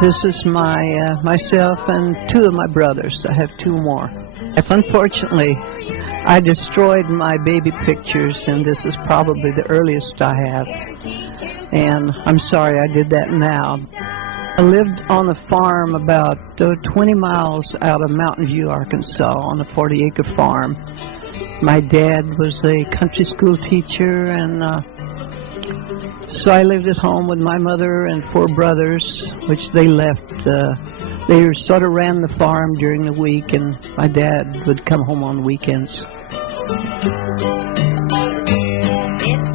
This is myself and two of my brothers. I have two more. Unfortunately, I destroyed my baby pictures, and this is probably the earliest I have. And I'm sorry I did that now. I lived on a farm about 20 miles out of Mountain View, Arkansas, on a 40-acre farm. My dad was a country school teacher, and so I lived at home with my mother and four brothers, which they left. They sort of ran the farm during the week, and my dad would come home on weekends. It's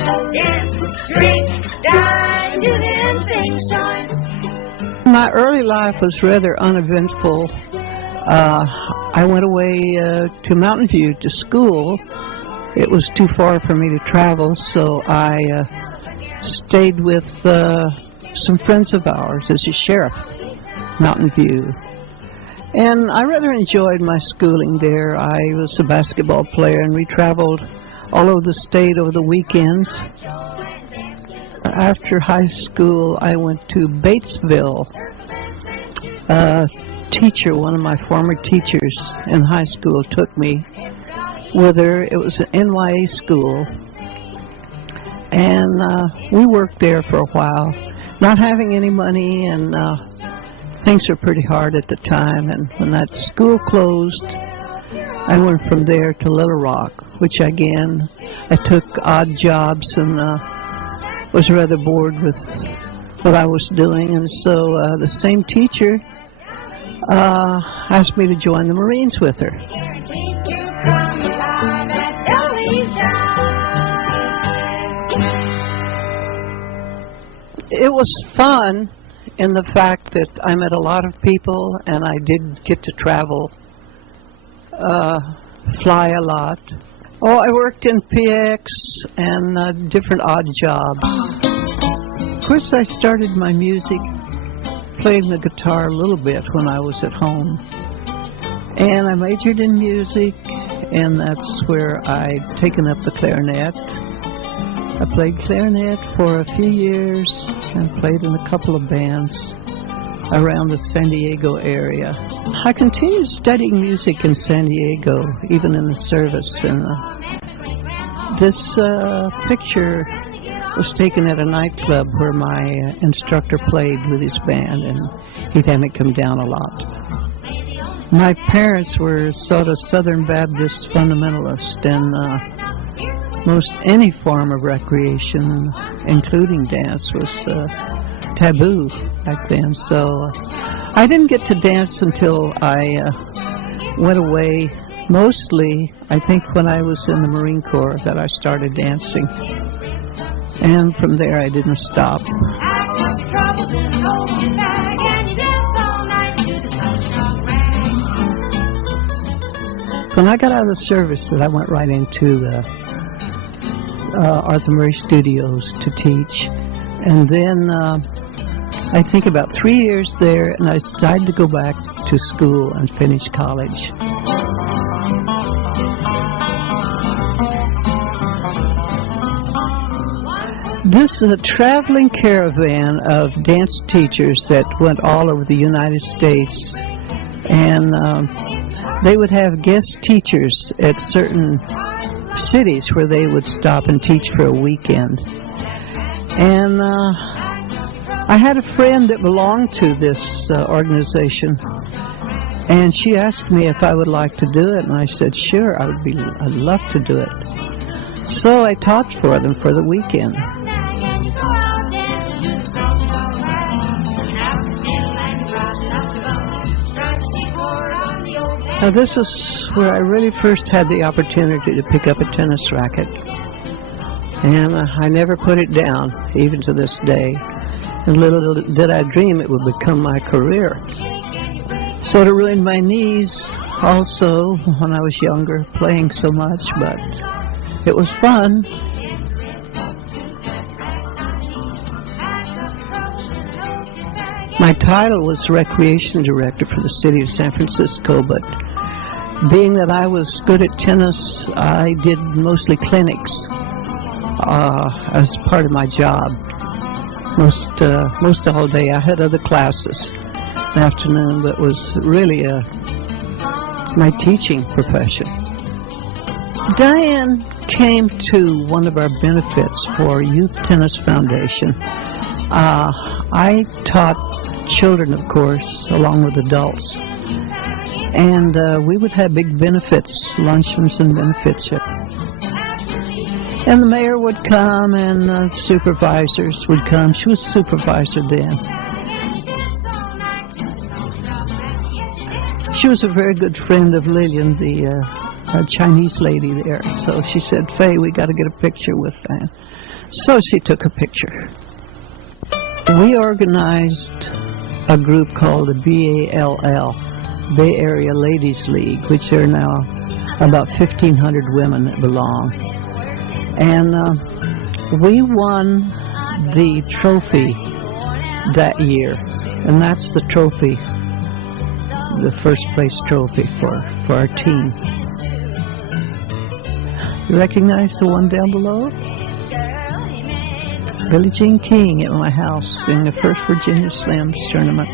a dance, drink, die, do them things, join. My early life was rather uneventful. I went away to Mountain View to school. It was too far for me to travel, so I stayed with some friends of ours as a sheriff, Mountain View. And I rather enjoyed my schooling there. I was a basketball player, and we traveled all over the state over the weekends. After high school, I went to Batesville. Teacher, one of my former teachers in high school, took me with her. It was an NYA school, and we worked there for a while, not having any money, and things were pretty hard at the time. And when that school closed, I went from there to Little Rock, which again, I took odd jobs and was rather bored with what I was doing. And so the same teacher asked me to join the Marines with her. It was fun in the fact that I met a lot of people, and I did get to travel, fly a lot. Oh, I worked in PX and different odd jobs. Of course, I started my music playing the guitar a little bit when I was at home. And I majored in music, and that's where I'd taken up the clarinet. I played clarinet for a few years and played in a couple of bands around the San Diego area. I continued studying music in San Diego, even in the service. And this picture was taken at a nightclub where my instructor played with his band, and he'd have me come down a lot. My parents were sort of Southern Baptist fundamentalists, and most any form of recreation, including dance, was taboo back then. So I didn't get to dance until I went away. Mostly, I think when I was in the Marine Corps that I started dancing. And from there I didn't stop. When I got out of the service, I went right into Arthur Murray Studios to teach. And then I think about 3 years there, and I decided to go back to school and finish college. This is a traveling caravan of dance teachers that went all over the United States, and they would have guest teachers at certain cities where they would stop and teach for a weekend. And I had a friend that belonged to this organization, and she asked me if I would like to do it, and I said, sure, I'd love to do it. So I taught for them for the weekend. Now this is where I really first had the opportunity to pick up a tennis racket. And I never put it down, even to this day. And little did I dream it would become my career. Sort of ruined my knees also when I was younger, playing so much, but it was fun. My title was Recreation Director for the City of San Francisco, but being that I was good at tennis, I did mostly clinics as part of my job. Most all day I had other classes. afternoon, but was really my teaching profession. Diane came to one of our benefits for Youth Tennis Foundation. I taught children, of course, along with adults. And we would have big benefits, luncheons and benefits. And the mayor would come and supervisors would come. She was supervisor then. She was a very good friend of Lillian, the Chinese lady there. So she said, Faye, we got to get a picture with Diane. So she took a picture. We organized a group called the BALL, Bay Area Ladies League, which there are now about 1,500 women that belong. And we won the trophy that year. And that's the trophy, the first place trophy for our team. You recognize the one down below? Billie Jean King at my house in the first Virginia Slims tournament.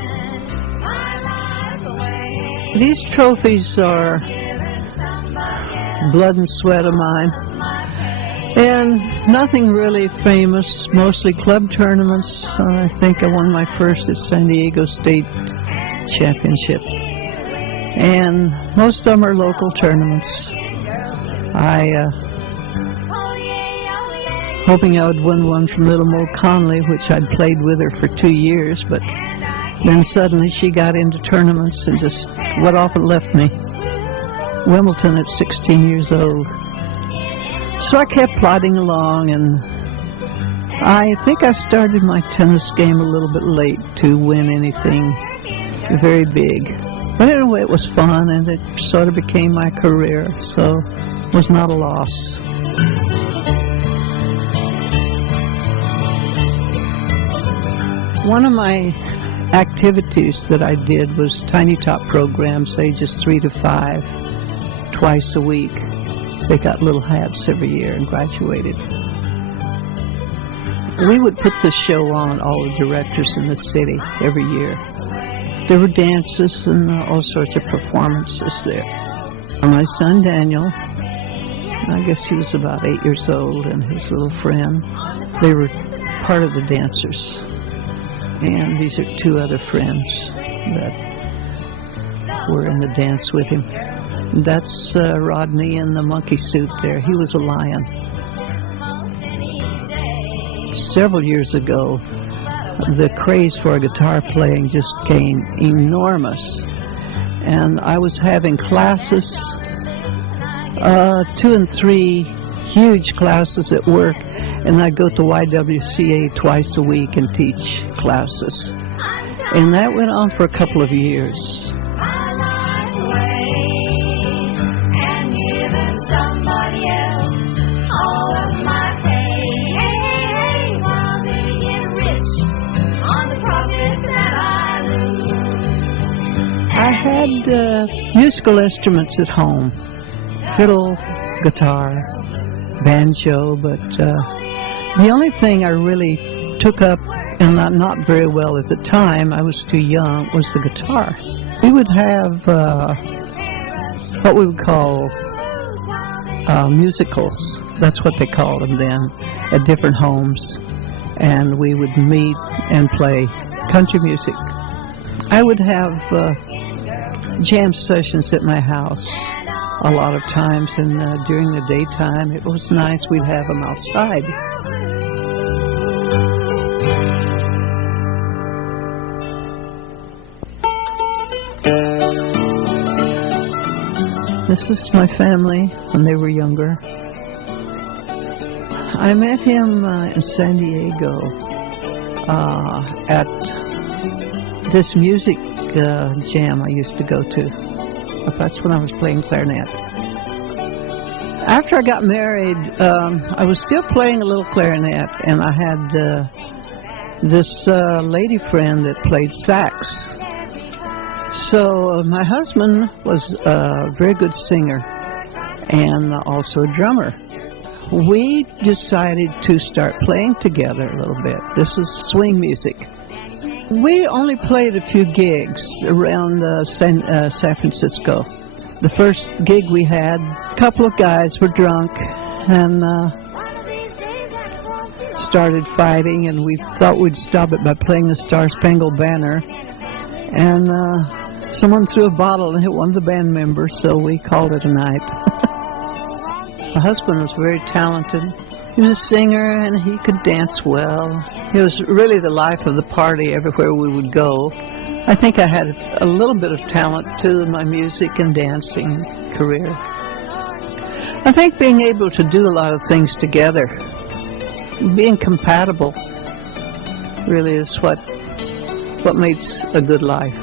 These trophies are blood and sweat of mine. And nothing really famous, mostly club tournaments. I think I won my first at San Diego State Championship. And most of them are local tournaments. Hoping I would win one from Little Mo Conley, which I'd played with her for 2 years, but then suddenly she got into tournaments and just went off and left me. Wimbledon at 16 years old. So I kept plodding along, and I think I started my tennis game a little bit late to win anything very big. But anyway, it was fun, and it sort of became my career, so it was not a loss. One of my activities that I did was Tiny Top programs, ages 3 to 5, twice a week. They got little hats every year and graduated. We would put the show on, all the directors in the city, every year. There were dances and all sorts of performances there. My son Danial, I guess he was about 8 years old, and his little friend, they were part of the dancers. And these are 2 other friends that were in the dance with him. That's Rodney in the monkey suit there. He was a lion. Several years ago, the craze for guitar playing just became enormous. And I was having classes, 2 and 3 huge classes at work. And I'd go to YWCA twice a week and teach classes. And that went on for a couple of years. I had musical instruments at home, fiddle, guitar, banjo, but the only thing I really took up, and not very well at the time, I was too young, was the guitar. We would have what we would call musicals. That's what they called them then, at different homes. And we would meet and play country music. I would have jam sessions at my house a lot of times, and during the daytime it was nice. We'd have them outside. This is my family when they were younger. I met him in San Diego at this music jam I used to go to. That's when I was playing clarinet. After I got married, I was still playing a little clarinet, and I had this lady friend that played sax. So my husband was a very good singer and also a drummer. We decided to start playing together a little bit. This is swing music. We only played a few gigs around San Francisco. The first gig we had, a couple of guys were drunk and started fighting, and we thought we'd stop it by playing the Star Spangled Banner. And someone threw a bottle and hit one of the band members, so we called it a night. My husband was very talented. He was a singer and he could dance well. He was really the life of the party everywhere we would go. I think I had a little bit of talent too in my music and dancing career. I think being able to do a lot of things together, being compatible, really is what makes a good life.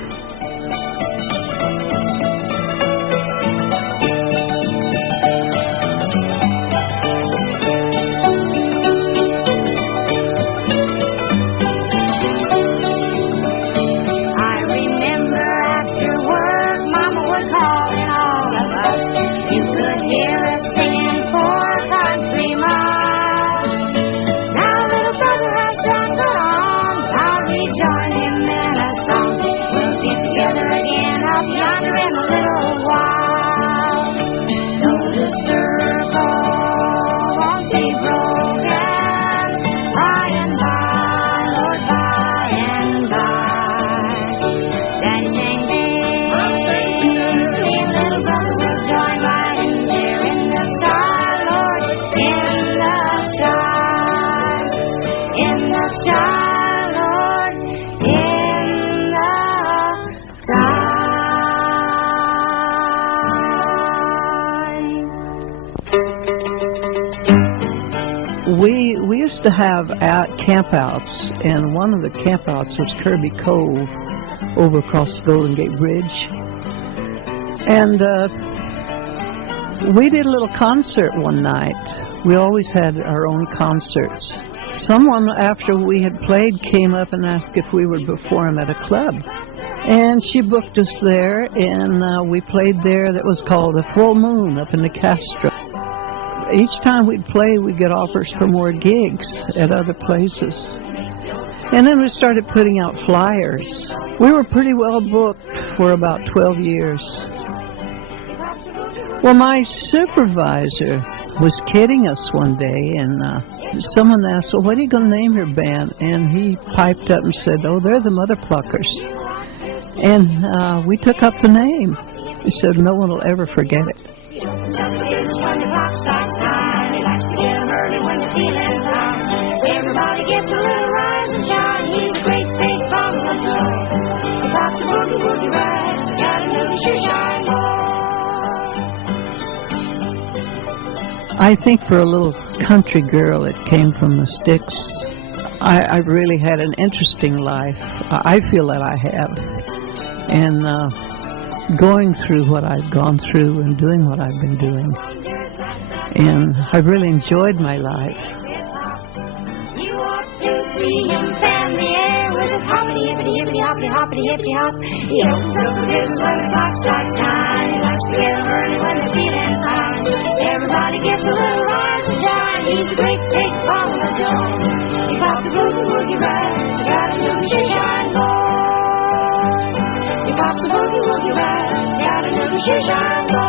We used to have campouts, and one of the campouts was Kirby Cove over across the Golden Gate Bridge. And we did a little concert one night. We always had our own concerts. Someone, after we had played, came up and asked if we would perform at a club. And she booked us there, and we played there. That was called the Full Moon up in the Castro. Each time we'd play, we'd get offers for more gigs at other places. And then we started putting out flyers. We were pretty well booked for about 12 years. Well, my supervisor was kidding us one day, and someone asked, well, what are you going to name your band? And he piped up and said, oh, they're the Mother Pluckers. And we took up the name. He said, no one will ever forget it. Everybody gets a little rise and shine. He's a great big bundle of joy. He pops a boogie woogie ride. Got a new shoe shine boy. I think for a little country girl that came from the sticks, I really had an interesting life. I feel that I have. And going through what I've gone through and doing what I've been doing. And I've really enjoyed my life. You ought to see him fan the air with a hoppity, hippity, hippity, hoppity, hoppity, hippity, hop. He opens up the gives when the clock strikes time. He likes to get early when they're feeling fine. Everybody gets a little rise and shine. He's a great big bundle of joy. He pops a boogie woogie ride. He got a new shoe shine boy. He pops a boogie woogie ride. Got a new shoe shine boy.